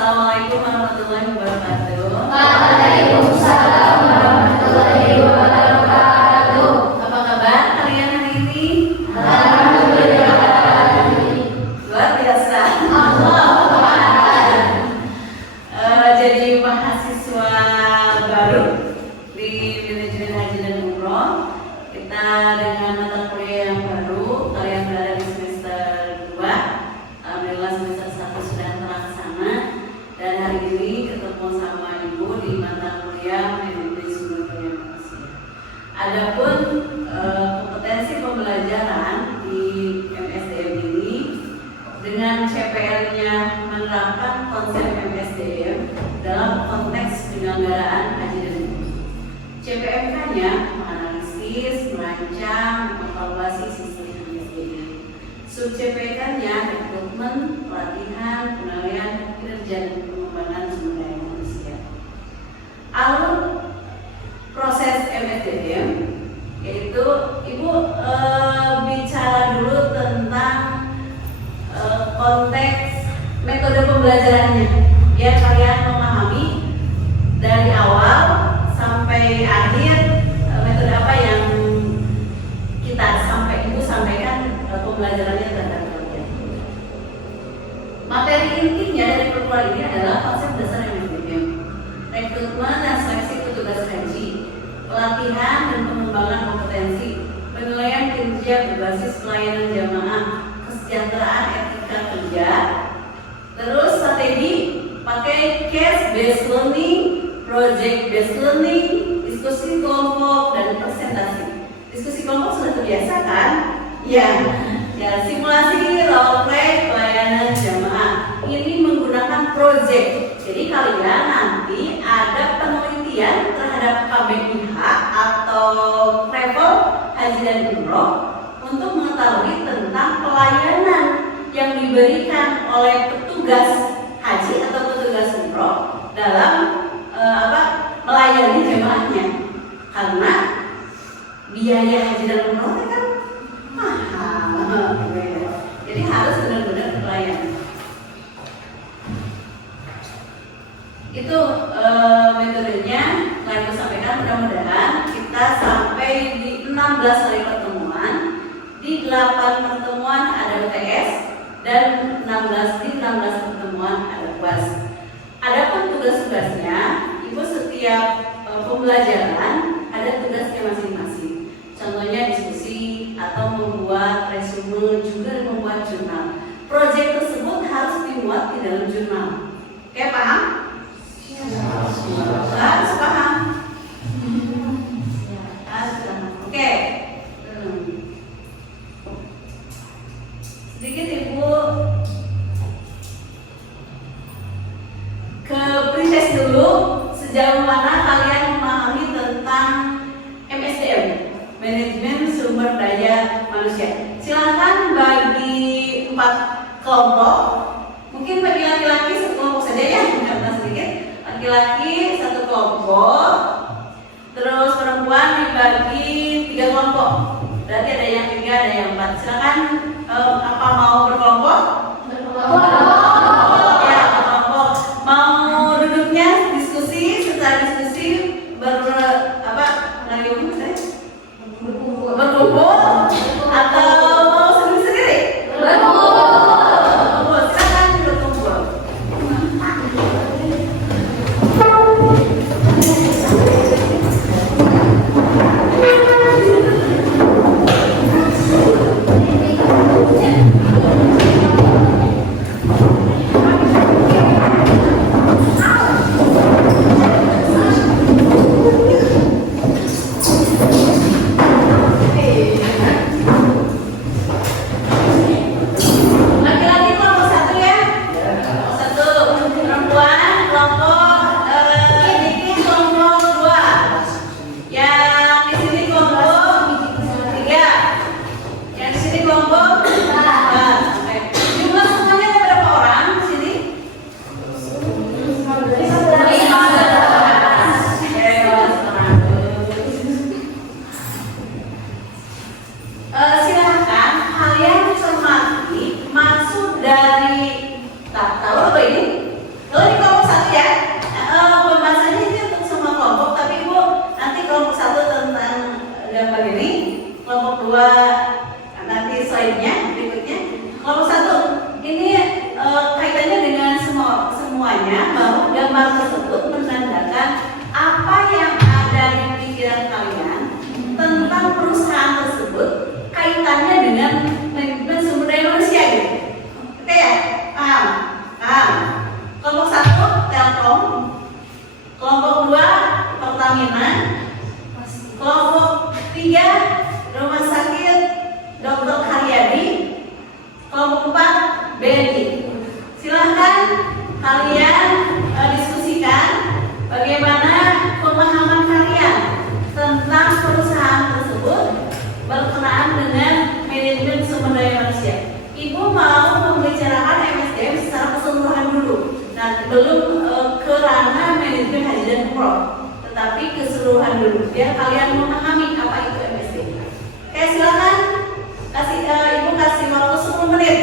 Assalamualaikum warahmatullahi wabarakatuh. Waalaikumsalam warahmatullahi wabarakatuh. Apa kabar kalian hari ini? Alhamdulillah. Luar biasa. Jadi mahasiswa baru di manajemen haji dan umroh. Kita dengan mata kuliah yang baru, kalian berada di semester 2. Alhamdulillah semester 1 sudah terlaksana. Dan hari ini ketemu sama Ibu di mata kuliah manajemen sumber daya manusia. Adapun kompetensi pembelajaran di MSDM ini dengan CPL-nya menerapkan konsep MSDM dalam konteks penyelenggaraan haji dan umroh. CPMK-nya menganalisis, merancang, mengevaluasi sistem MSDM. Sub-CPK-nya rekrutmen, pelatihan, penilaian kinerja dan pengembangan sumber daya manusia. Alur proses MSDM yaitu Ibu bicara dulu tentang konteks metode pembelajarannya biar kalian memahami dari awal sampai akhir metode apa yang kita Ibu sampaikan pembelajarannya tentang kalian. Materi intinya dari perkuliahan ini adalah konsep dasar MSDM, rekrutmen dan seleksi petugas haji, pelatihan dan pengembangan kompetensi, penilaian kinerja berbasis pelayanan jamaah, kesejahteraan etika kerja, terus strategi pakai case based learning, project based learning, diskusi kelompok dan presentasi. Diskusi kelompok sudah terbiasa kan? Ya, simulasi role play pelayanan jamaah. Ini menggunakan project. Jadi kalian nanti ada penelitian terhadap KBIH atau travel haji dan umroh untuk mengetahui tentang pelayanan yang diberikan oleh petugas haji atau petugas umroh dalam melayani jemaahnya. Karena biaya haji dan umroh kan mahal, jadi harus benar-benar pelayanan. Itu metodenya. Lalu sampaikan, mudah-mudahan kita sampai di 16 hari pertemuan, di 8 pertemuan ada UTS dan 16 pertemuan ada UAS. Adapun tugas-tugasnya, Ibu setiap pembelajaran ada tugasnya masing-masing. Contohnya diskusi atau membuat resume, juga membuat jurnal. Proyek tersebut harus dimuat di dalam jurnal. Oke, paham? Harus paham. Oke. Sedikit Ibu ke pretest dulu, sejauh mana kalian memahami tentang MSDM, manajemen sumber daya manusia. Silakan bagi 4 kelompok. Mungkin bagi laki-laki 1 kelompok saja ya, contoh sedikit. Laki-laki 1 kelompok, terus perempuan dibagi 3 kelompok. Berarti ada yang 3, ada yang 4. Silakan, apa mau berkelompok? Ya, berkelompok. Mau duduknya diskusi, setelah diskusi berkumpul atau mau sendiri-sendiri? Berkumpul. Silakan berkumpul. Pokoknya bahwa gambar tersebut menandakan apa yang ada di pikiran kalian tentang perusahaan tersebut, kaitannya dengan manajemen sumber daya manusia gitu. Oke ya? Paham? Paham? Kelompok 1 Telkom, kelompok 2 Pertamina, kelompok 3 Rumah Sakit Dr. Haryadi, kelompok 4 BNI. Silahkan kalian diskusikan bagaimana pemahaman kalian tentang perusahaan tersebut berkenaan dengan manajemen sumber daya manusia. Ibu mau membicarakan MSDM secara keseluruhan dulu. Nah, belum ke ranah manajemen haji dan umroh, tetapi keseluruhan dulu biar kalian memahami apa itu MSDM. Oke, silakan Ibu kasih waktu 10 menit.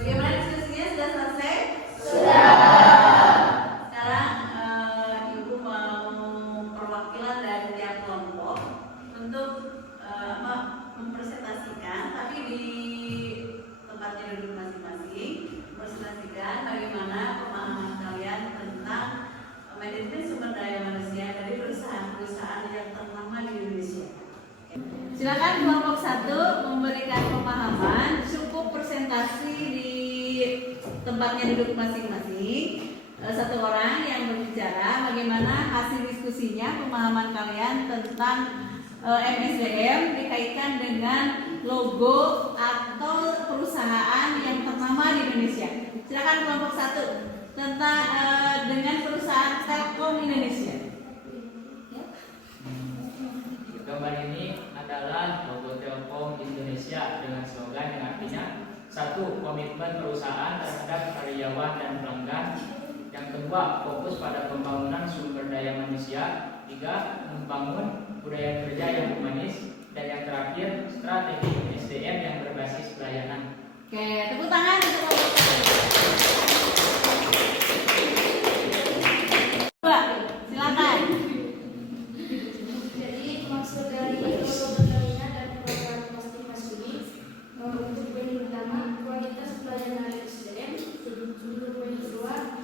Bagaimana diskusinya, sudah selesai? Sekarang Ibu mau perwakilan dari tiap kelompok untuk mempresentasikan, tapi di tempatnya duduk masing-masing, mempresentasikan bagaimana pemahaman kalian tentang manajemen sumber daya manusia dari perusahaan-perusahaan yang ternama di Indonesia. Silakan kelompok 1 memberikan pemahaman, cukup presentasi di tempatnya duduk masing-masing. Satu orang yang berbicara bagaimana hasil diskusinya, pemahaman kalian tentang MSDM dikaitkan dengan logo atau perusahaan yang ternama di Indonesia. Silakan kelompok 1 tentang dengan perusahaan Telkom Indonesia. Gambar ini adalah logo Telkom Indonesia dengan slogan yang artinya 1. Komitmen perusahaan terhadap karyawan dan pelanggan. Yang kedua, fokus pada pembangunan sumber daya manusia. 3. Membangun budaya kerja yang humanis. Dan yang terakhir, strategi SDM yang berbasis pelayanan. Oke, tepuk tangan untuk kelompok 2. Silakan. Maksud dari logo Pertamina dan program Mas ini untuk poin pertama kualitas pelayanan SDM, untuk poin kedua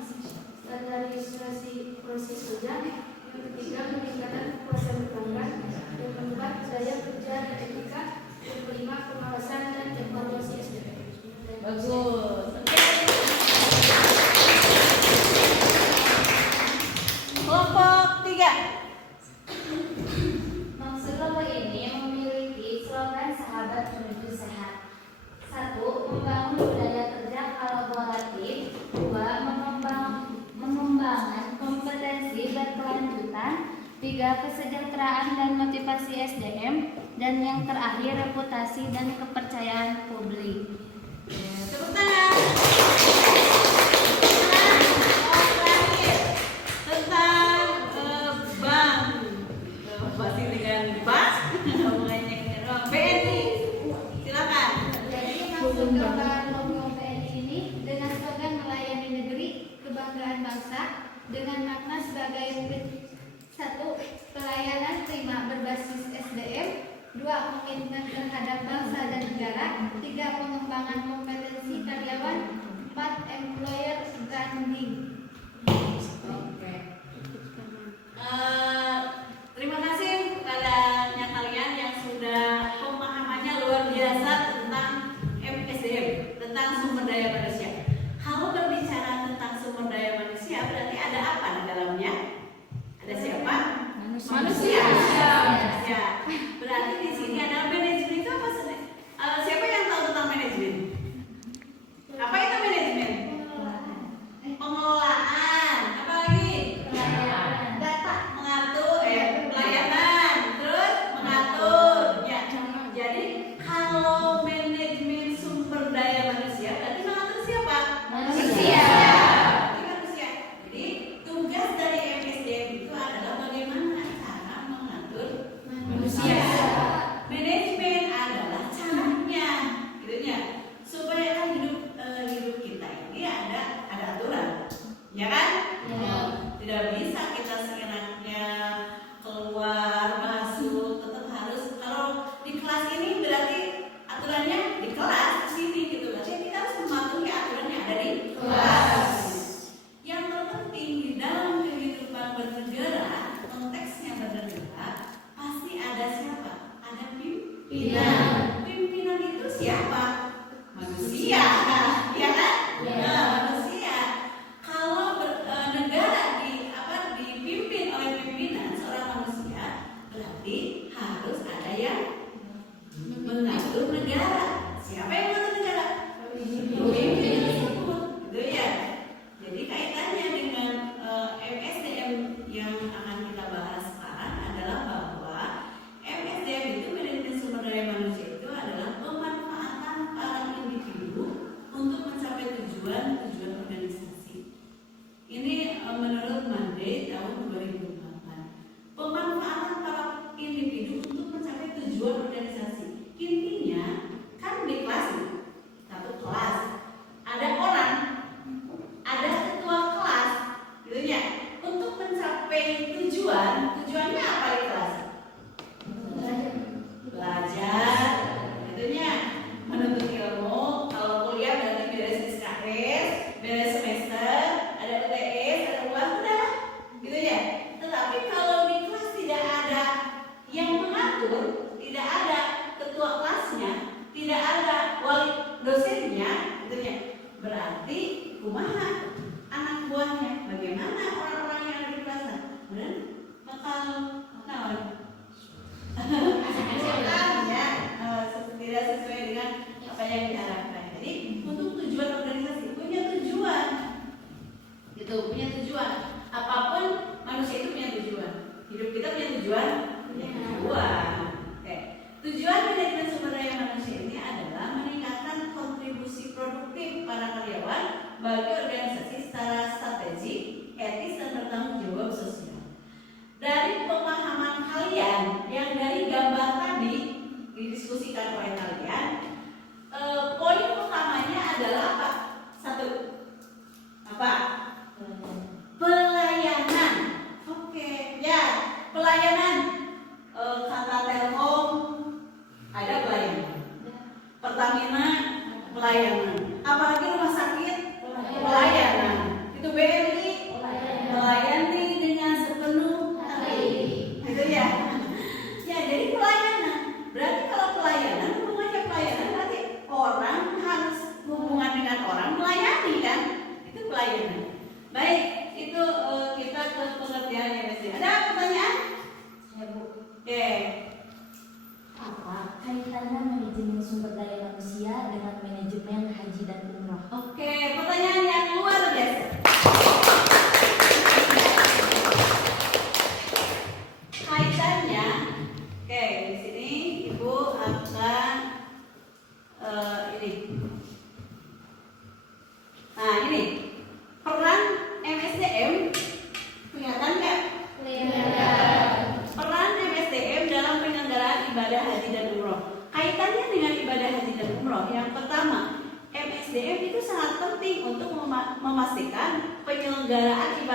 standarisasi proses kerja, yang ketiga peningkatan kepuasan pelanggan, yang keempat daya kerja dan etika, yang kelima pengawasan dan evaluasi SDM. Bagus. Kelompok 3. Maksud logo ini memiliki slogan sahabat menuju sehat. 1. Membangun budaya kerja kolaboratif. 2. Mengembangkan kompetensi berkelanjutan. pembelajaran, 3 kesejahteraan dan motivasi SDM, dan yang terakhir reputasi dan kepercayaan publik. Tepuk tangan. Terakhir tentang bank, pasti dengan bank, hubungannya dengan BNI. Silakan. Jadi maksud gambaran logo BNI ini dengan slogan melayani negeri, kebanggaan bangsa, dengan makna sebagai 1. Pelayanan prima berbasis SDM, 2. Komitmen terhadap bangsa dan negara, 3. Pengembangan kompetensi karyawan, 4. Employer branding. Oke. Terima kasih kepada kalian yang sudah pemahamannya luar biasa tentang MSDM, tentang sumber daya manusia. Kalau berbicara tentang sumber daya manusia, berarti ada apa di dalamnya? Ada siapa? Manusia. Ya. Berarti di sini ada manajemen itu apa sih? Siapa yang tahu tentang manajemen? Apa itu manajemen? Pengelolaan. Apa lagi? Data. Mengatur, pelayanan. Terus mengatur. Ya. Jadi kalau manajemen sumber daya manusia berarti mengatur siapa? Manusia. Berarti manusia. Jadi tugas dari MSDM itu adalah bagaimana cara mengatur manusia. Manajemen adalah caranya, gitu ya. Supaya kan hidup kita ini ada aturan, ya kan? Ya. Tidak bisa kita seenaknya keluar masuk, tetap harus kalau di kelas ini berarti aturannya di kelas di sini gitu kan. Jadi kita harus mematuhi aturan yang ada di kelas. Yang terpenting di dalam kehidupan bernegara, konteksnya bernegara, pasti ada siapa? Ada pimpinan. Pimpinan itu siapa? Manusia, ya kan? Nah, manusia. Kalau negara dipimpin oleh pimpinan seorang manusia, berarti harus ada yang mengatur negara. Siapa yang mengatur negara? Pemimpin tersebut, gitu ya. Jadi kaitannya dengan MSDM yang akan kita bahas sekarang adalah bahwa MSDM itu manajemen sumber daya manusia itu adalah pemanfaatan para individu untuk mencapai tujuan organisasi. Ini menurut Monday tahun 2008. Pemanfaatan para individu untuk mencapai tujuan organisasi. Intinya kan di kelas ini, satu kelas ada orang, ada ketua kelas, gitu ya. Untuk mencapai tujuannya apa di kelas? Belajar, gitu ya. Menuntut ilmu. Kalau kuliah berarti beres SKS, beres semester, ada UTS, ada uas, udah, gitu ya. Tetapi kalau di kelas tidak ada yang mengatur, tidak ada ketua kelasnya, tidak ada wali dosennya, gitu ya. Berarti kumaha anak buahnya, bagaimana orang-orang yang ada di kelas? Berarti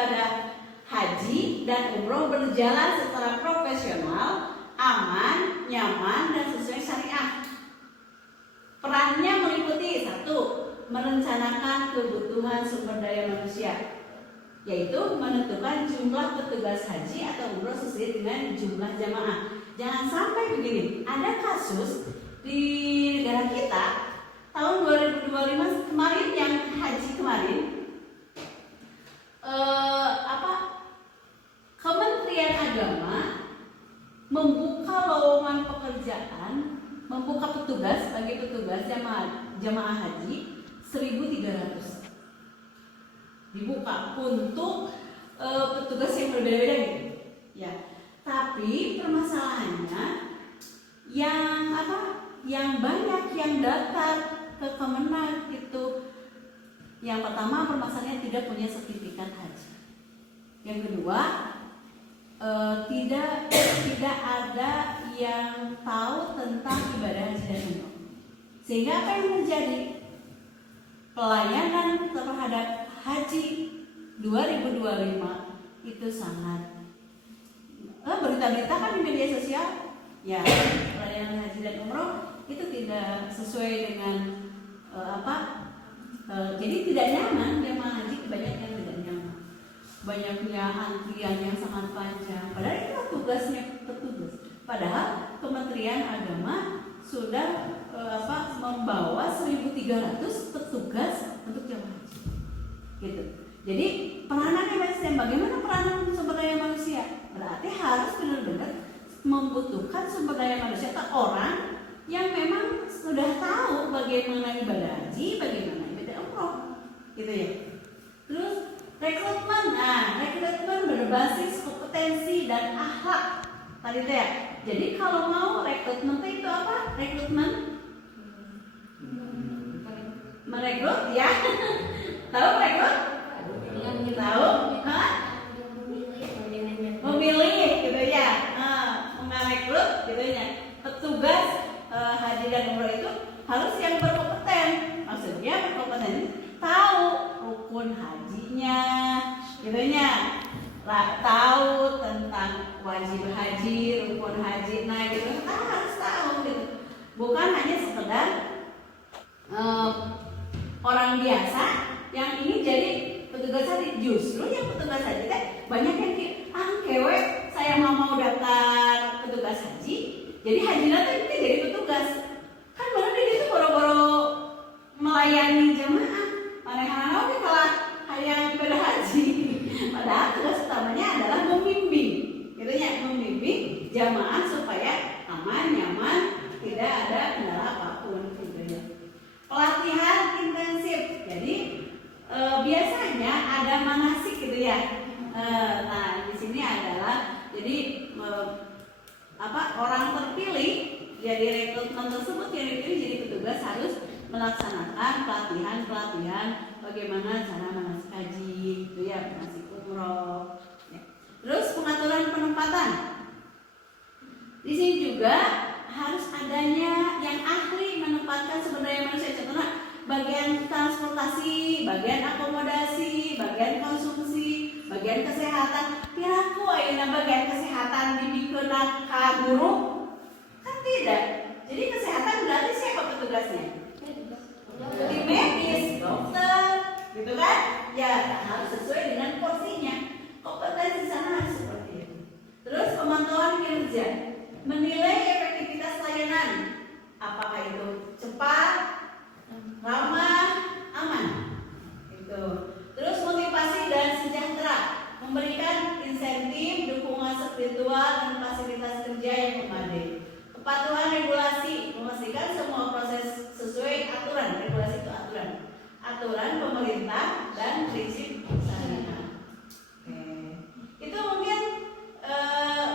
ibadah haji dan umroh berjalan secara profesional, aman, nyaman, dan sesuai syariah. Perannya meliputi 1. Merencanakan kebutuhan sumber daya manusia, yaitu menentukan jumlah petugas haji atau umroh sesuai dengan jumlah jamaah. Jangan sampai begini, ada kasus di negara kita tahun 2025 kemarin yang haji kemarin, Kementerian Agama membuka lowongan pekerjaan, membuka petugas bagi petugas jamaah haji 1.300 dibuka untuk petugas yang berbeda-beda gitu. Ya. Tapi permasalahannya yang banyak yang daftar ke Kemenag itu, yang pertama permasalahannya tidak punya sertifikat haji. Yang kedua, tidak ada yang tahu tentang ibadah haji dan umroh. Sehingga apa yang terjadi? Pelayanan terhadap haji 2025 itu sangat berita-berita kan di media sosial, ya, pelayanan haji dan umroh itu tidak sesuai dengan jadi tidak nyaman. Jemaah haji kebanyakan yang tidak nyaman, banyaknya antrian yang sangat panjang, padahal itu tugasnya petugas. Padahal Kementerian Agama sudah membawa 1.300 petugas untuk jemaah haji, gitu. Jadi peranannya bagaimana peranan sumber daya manusia? Berarti harus benar-benar membutuhkan sumber daya manusia atau orang yang memang sudah tahu bagaimana ibadah haji, bagaimana ibadah umroh, gitu ya. Terus rekrutmen, rekrutmen berbasis kompetensi dan akhlak tadi teh ya. Jadi kalau mau rekrutmen itu apa? Rekrutmen merekrut ya. Tahu merekrut? Tahu? Memilih gitu ya. Merekrut gitu ya. Petugas haji dan umroh itu harus yang berkompeten. Maksudnya berkompeten tahu rukun hajinya, gitu ya. Tahu tentang wajib haji, rukun haji, nah gitu. Kita harus tahu gitu. Bukan hanya sekedar orang biasa yang ini jadi petugas haji. Justru yang petugas haji teh banyak yang kewe saya mau daftar petugas haji, jadi haji nanti itu jadi petugas. Kan benar dia itu boro-boro melayani jemaah, manehana oke kalah hayang ibadah haji. Padahal tugas utamanya adalah membimbing, gitu ya, membimbing jamaah supaya aman, nyaman, tidak ada kendala apapun, gitu ya. Pelatihan intensif, jadi biasanya ada manasik, gitu ya. Nah di sini adalah jadi orang terpilih jadi rekrutmen tersebut yang dipilih jadi petugas harus melaksanakan pelatihan bagaimana cara manasik haji, gitu ya, manasik umroh. Ya. Terus pengaturan penempatan. Di sini juga harus adanya yang ahli menempatkan sumber daya manusia. Contohnya bagian transportasi, bagian akomodasi, bagian konsumsi, bagian kesehatan. Piraku ayeuna bagian kesehatan dibikeun ka guru? Kan tidak. Jadi kesehatan berarti siapa petugasnya? Tim medis, dokter, gitu kan? Ya harus sesuai dengan porsinya. Kompetensi sana harus seperti itu. Terus pemantauan kinerja, menilai efektivitas layanan, apakah itu cepat, ramah, aman, gitu. Terus motivasi dan sejahtera, memberikan insentif, dukungan spiritual dan fasilitas kerja yang memadai. Kepatuhan regulasi, memastikan semua proses sesuai aturan. Regulasi itu aturan pemerintah dan prinsip syariah. Itu mungkin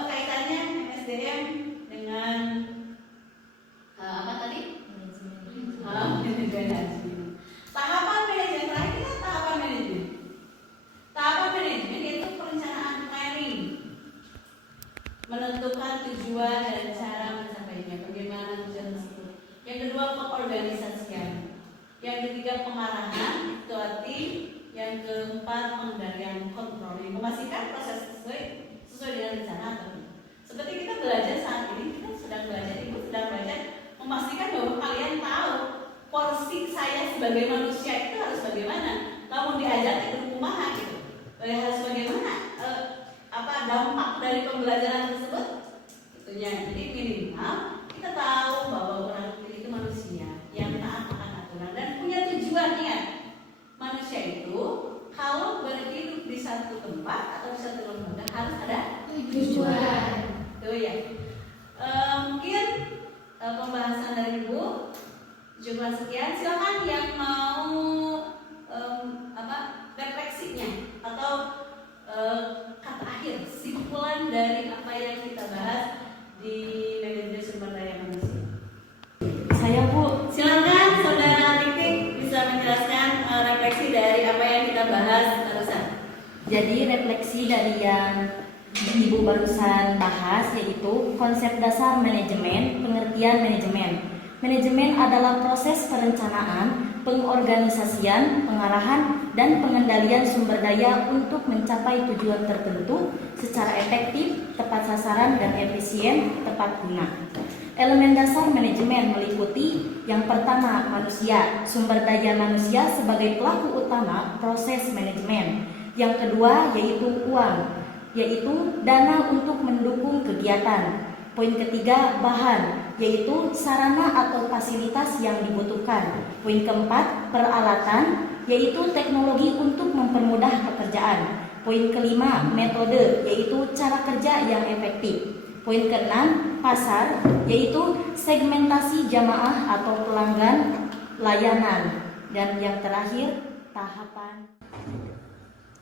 kaitannya MSDM dengan apa tadi? Manajemen haji. Tahapan manajemen terakhir kita tahapan manajemen. Tahapan manajemen itu perencanaan planning, menentukan tujuan dan cara mencapainya, bagaimana tujuan tersebut. Yang kedua pengorganisasian. Yang ketiga pengarahan, ketua tim. Yang keempat, pengendalian kontrol, memastikan proses sesuai dengan rencana atau tidak. Seperti kita belajar saat ini, kita sedang belajar, ibu sedang belajar, memastikan bahwa kalian tahu porsi saya sebagai manusia itu harus bagaimana. Namun diajarkan di rumah gitu, harus bagaimana dampak dari pembelajaran tersebut. Tentunya, jadi minimal kita tahu bahwa orang itu manusia yang taat akan aturan dan punya tujuan. Ingat, manusia itu kalau berhidup di satu tempat atau di satu lembaga harus ada tujuan. Tuh ya. Mungkin pembahasan dari Ibu cuma sekian. Silakan yang mau refleksinya atau kata akhir, simpulan dari apa yang kita bahas di manajemen sumber daya manusia. Saya Bu. Silakan Saudara Titik bisa menjelaskan refleksi dari apa yang kita bahas barusan. Jadi refleksi dari yang Ibu barusan bahas yaitu konsep dasar manajemen, pengertian manajemen. Manajemen adalah proses perencanaan, pengorganisasian, pengarahan, dan pengendalian sumber daya untuk mencapai tujuan tertentu secara efektif, tepat sasaran, dan efisien, tepat guna. Elemen dasar manajemen meliputi yang pertama manusia, sumber daya manusia sebagai pelaku utama proses manajemen. Yang kedua yaitu uang, yaitu dana untuk mendukung kegiatan. Poin ketiga bahan, yaitu sarana atau fasilitas yang dibutuhkan. Poin keempat peralatan, yaitu teknologi untuk mempermudah pekerjaan. Poin kelima metode, yaitu cara kerja yang efektif. Poin keenam pasar, yaitu segmentasi jamaah atau pelanggan layanan. Dan yang terakhir tahapan.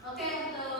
Oke, untuk